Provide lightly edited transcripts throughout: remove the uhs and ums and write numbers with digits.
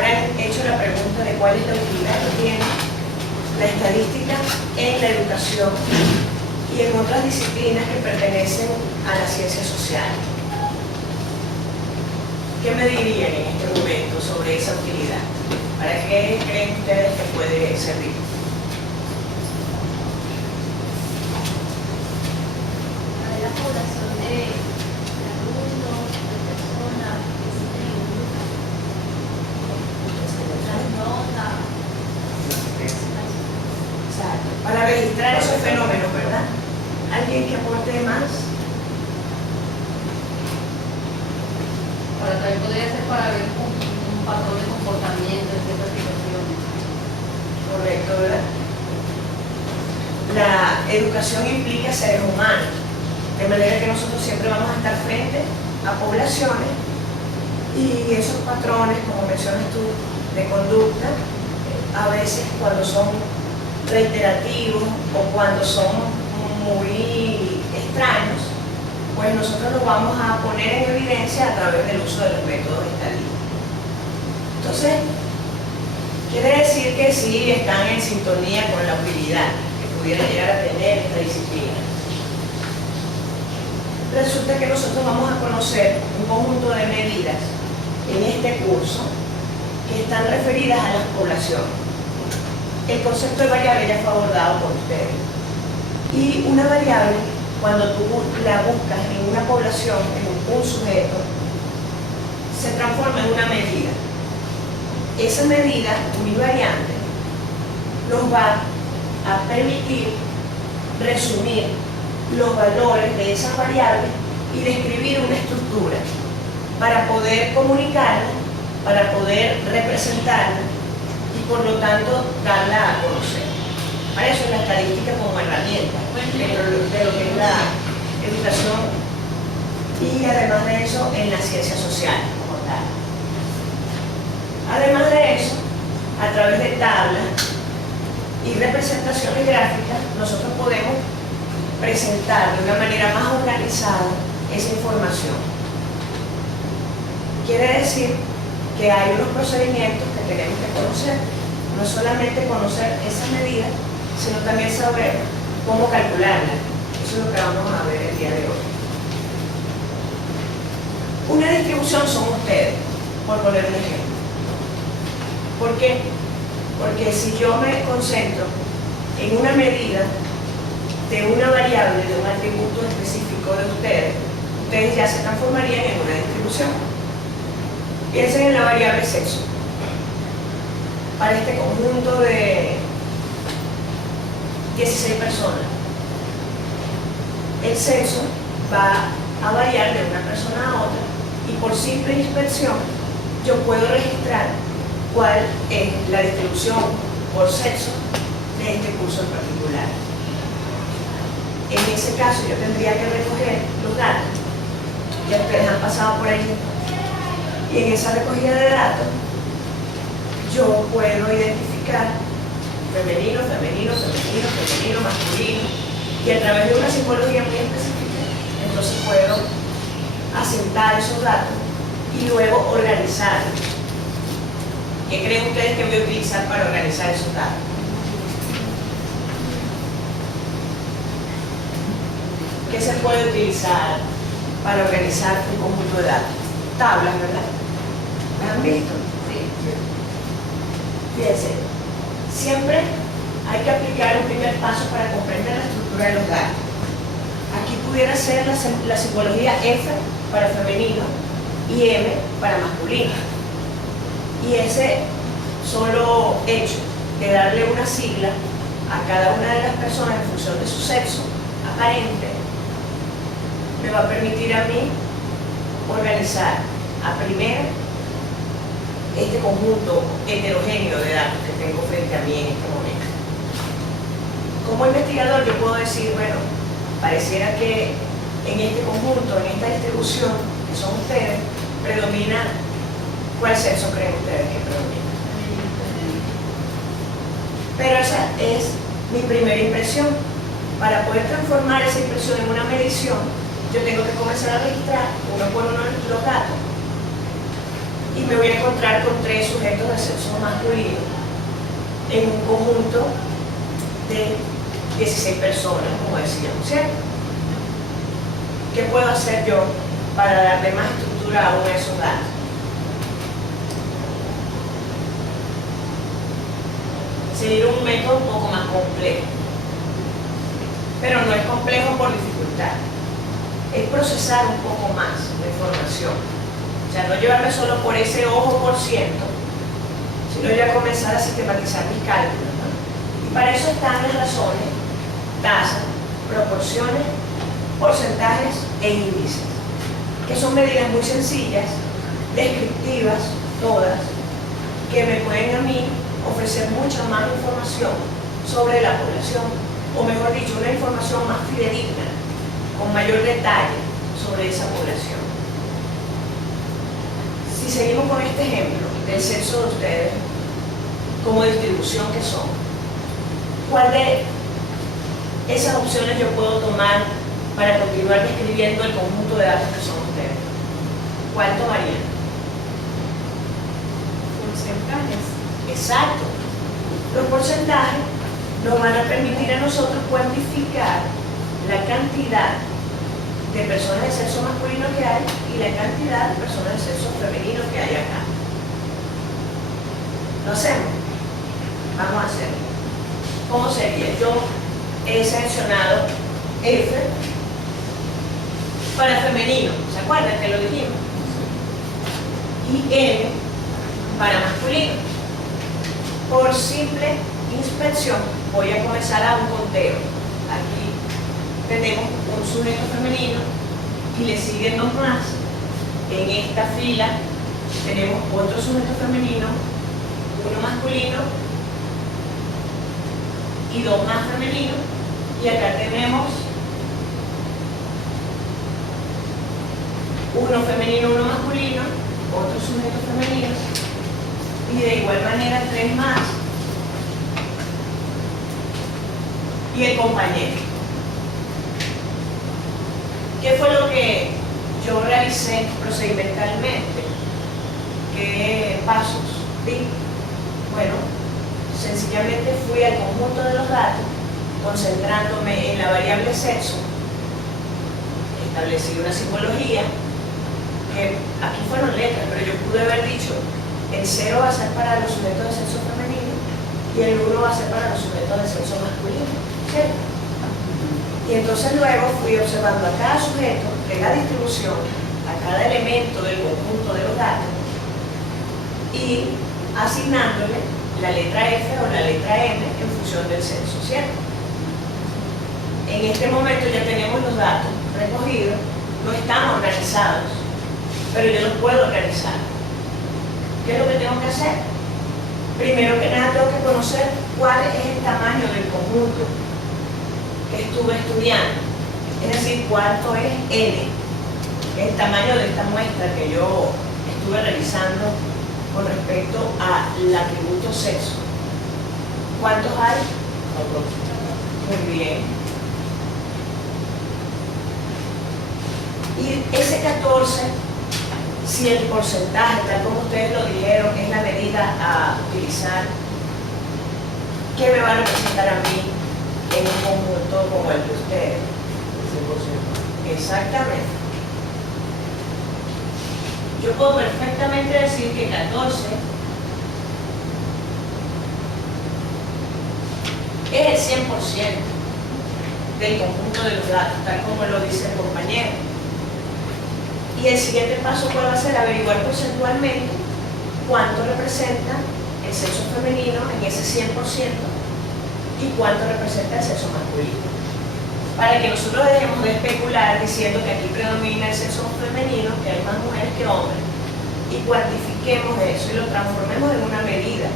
habrán hecho la pregunta de cuál es la utilidad que tiene la estadística en la educación y en otras disciplinas que pertenecen a la ciencia social. ¿Qué me dirían en este momento sobre esa utilidad? ¿Para qué creen ustedes que puede servir? La población de alumnos, de personas que existen en las notas. Exacto. Para registrar esos fenómenos, ¿verdad? ¿Alguien que aporte más? También podría ser para ver un patrón de comportamiento en ciertas situaciones. Correcto, ¿verdad? La educación implica seres humanos, de manera que nosotros siempre vamos a estar frente a poblaciones y esos patrones, como mencionas tú, de conducta, a veces cuando son reiterativos o cuando son muy extraños, pues nosotros los vamos a poner en evidencia a través del uso de los métodos estadísticos. Entonces, quiere decir que sí están en sintonía con la utilidad que pudiera llegar a tener esta disciplina. Resulta que nosotros vamos a conocer un conjunto de medidas en este curso que están referidas a las poblaciones. El concepto de variable ya fue abordado por ustedes. Y una variable, cuando tú la buscas en una población, en un sujeto, se transforma en una medida. Esa medida univariante nos va a permitir resumir los valores de esas variables y describir una estructura para poder comunicarla, para poder representarla y por lo tanto darla a conocer. Para eso es la estadística como herramienta dentro de lo que es la educación y además de eso en la ciencia social como tal. Además de eso, a través de tablas y representaciones gráficas, nosotros podemos presentar de una manera más organizada esa información. Quiere decir que hay unos procedimientos que tenemos que conocer, no solamente conocer esas medidas, sino también saber cómo calcularlas. Eso es lo que vamos a ver el día de hoy. Una distribución son ustedes, por poner un ejemplo. ¿Por qué? Porque si yo me concentro en una medida de una variable, de un atributo específico de ustedes, ustedes ya se transformarían en una distribución. Piensen en la variable sexo. Para este conjunto de 16 personas, el sexo va a variar de una persona a otra y por simple inspección yo puedo registrar cuál es la distribución por sexo de este curso en particular. En ese caso yo tendría que recoger los datos, ya ustedes han pasado por ahí, y en esa recogida de datos yo puedo identificar femenino, femenino, femenino, femenino, masculino, y a través de una simbología muy específica, entonces puedo asentar esos datos y luego organizarlos. ¿Qué creen ustedes que voy a utilizar para organizar esos datos? ¿Qué se puede utilizar para organizar un conjunto de datos? Tablas, ¿verdad? ¿Las han visto? Sí. Fíjense, siempre hay que aplicar un primer paso para comprender la estructura de los datos. Aquí pudiera ser la simbología F para femenino y M para masculino. Y ese solo hecho de darle una sigla a cada una de las personas en función de su sexo aparente me va a permitir a mí organizar a primera este conjunto heterogéneo de datos que tengo frente a mí en este momento. Como investigador yo puedo decir, bueno, pareciera que en este conjunto, en esta distribución que son ustedes, predomina. ¿Cuál sexo creen ustedes que predomina? Pero esa es mi primera impresión. Para poder transformar esa impresión en una medición, yo tengo que comenzar a registrar uno por uno los datos. y me voy a encontrar con 3 sujetos de sexo masculino en un conjunto de 16 personas, como decíamos, ¿cierto? ¿Qué puedo hacer yo para darle más estructura aún a esos datos? Seguir un método un poco más complejo, pero no es complejo por dificultad, es procesar un poco más la información, o sea, no llevarme solo por ese ojo por ciento, sino ya comenzar a sistematizar mis cálculos, ¿no? Y para eso están las razones, tasas, proporciones, porcentajes e índices, que son medidas muy sencillas, descriptivas, todas, que me pueden a mí ofrecer mucha más información sobre la población, o mejor dicho, una información más fidedigna, con mayor detalle sobre esa población. Si seguimos con este ejemplo del sexo de ustedes, como distribución que son, ¿cuál de esas opciones yo puedo tomar para continuar describiendo el conjunto de datos que son ustedes? ¿Cuál tomarían? Porcentajes. Exacto. Los porcentajes nos van a permitir a nosotros cuantificar la cantidad de personas de sexo masculino que hay y la cantidad de personas de sexo femenino que hay acá. ¿Lo hacemos? Vamos a hacerlo. ¿Cómo sería? Yo he seleccionado F para femenino, ¿se acuerdan que lo dijimos? Y M para masculino. Por simple inspección voy a comenzar a un conteo. Aquí tenemos un sujeto femenino y le siguen 2 más. En esta fila tenemos otro sujeto femenino, 1 masculino y 2 más femeninos, y acá tenemos 1 femenino, 1 masculino, otro sujeto femenino, y de igual manera 3 más, y el compañero. ¿Qué fue lo que yo realicé procedimentalmente? ¿Qué pasos di? Bueno, sencillamente fui al conjunto de los datos, concentrándome en la variable sexo, establecí una simbología, que aquí fueron letras, pero yo pude haber dicho, el 0 va a ser para los sujetos de sexo femenino y el 1 va a ser para los sujetos de sexo masculino, ¿cierto? Y entonces luego fui observando a cada sujeto de la distribución, a cada elemento del conjunto de los datos, y asignándole la letra F o la letra M en función del sexo, ¿cierto? En este momento ya tenemos los datos recogidos, no están organizados, pero yo los puedo organizar. ¿Qué es lo que tengo que hacer? Primero que nada tengo que conocer cuál es el tamaño del conjunto que estuve estudiando, es decir, cuánto es N, el tamaño de esta muestra que yo estuve revisando con respecto al atributo sexo. ¿Cuántos hay? Muy bien. Y ese 14, si el porcentaje, tal como ustedes lo dijeron, es la medida a utilizar, ¿qué me va a representar a mí en un conjunto como el de ustedes? 100%. Exactamente. Yo puedo perfectamente decir que 14 es el 100% del conjunto de los datos, tal como lo dice el compañero. Y el siguiente paso, ¿cuál va a ser? Averiguar porcentualmente cuánto representa el sexo femenino en ese 100% y cuánto representa el sexo masculino. Para que nosotros dejemos de especular diciendo que aquí predomina el sexo femenino, que hay más mujeres que hombres, y cuantifiquemos eso y lo transformemos en una medida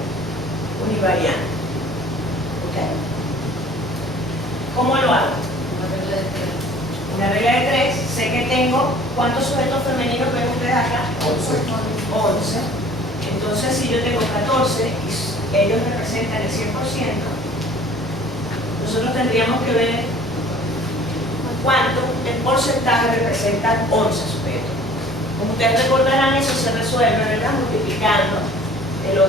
univariante. ¿Ok? ¿Cómo lo hago? Una regla de 3, sé que tengo, ¿cuántos sujetos femeninos ven ustedes acá? 11. Entonces, si yo tengo 14 y ellos representan el 100%, nosotros tendríamos que ver cuánto en porcentaje representan 11 sujetos. Como ustedes recordarán, eso se resuelve, ¿verdad? multiplicando el 11%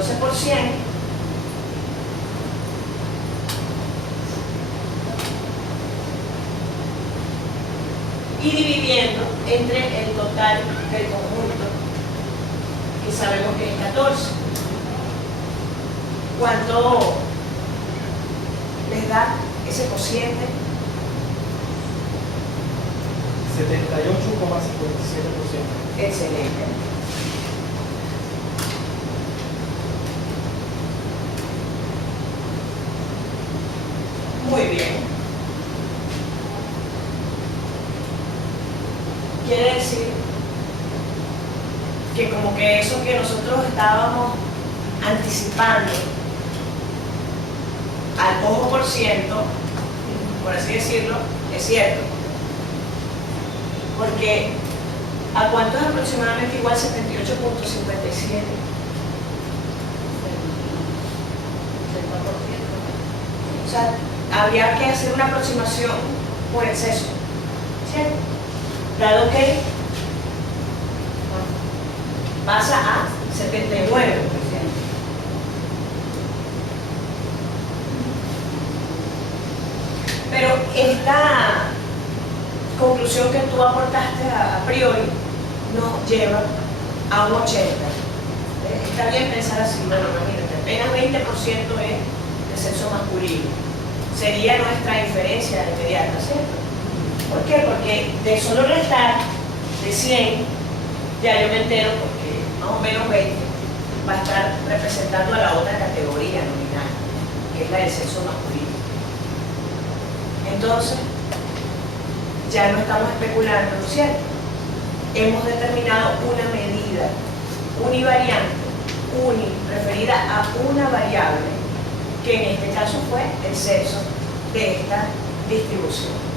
y dividiendo entre el total del conjunto, que sabemos que es 14. ¿Cuánto les da ese cociente? 78,57%. Excelente. Muy bien. Quiere decir que como que eso que nosotros estábamos anticipando al ojo por ciento, por así decirlo, es cierto. Porque ¿a cuánto es aproximadamente igual 78,57? 80%. O sea, habría que hacer una aproximación por exceso, ¿cierto? Dado que pasa a 79%. Pero esta conclusión que tú aportaste a priori nos lleva a un 80%. Está bien pensar así, bueno, imagínate, apenas 20% es de sexo masculino. Sería nuestra inferencia inmediata, ¿cierto? ¿Por qué? Porque de solo restar de 100, ya yo me entero porque más o menos 20 va a estar representando a la otra categoría nominal, que es la del sexo masculino. Entonces, ya no estamos especulando, ¿no es cierto? Hemos determinado una medida univariante, referida a una variable, que en este caso fue el sexo de esta distribución.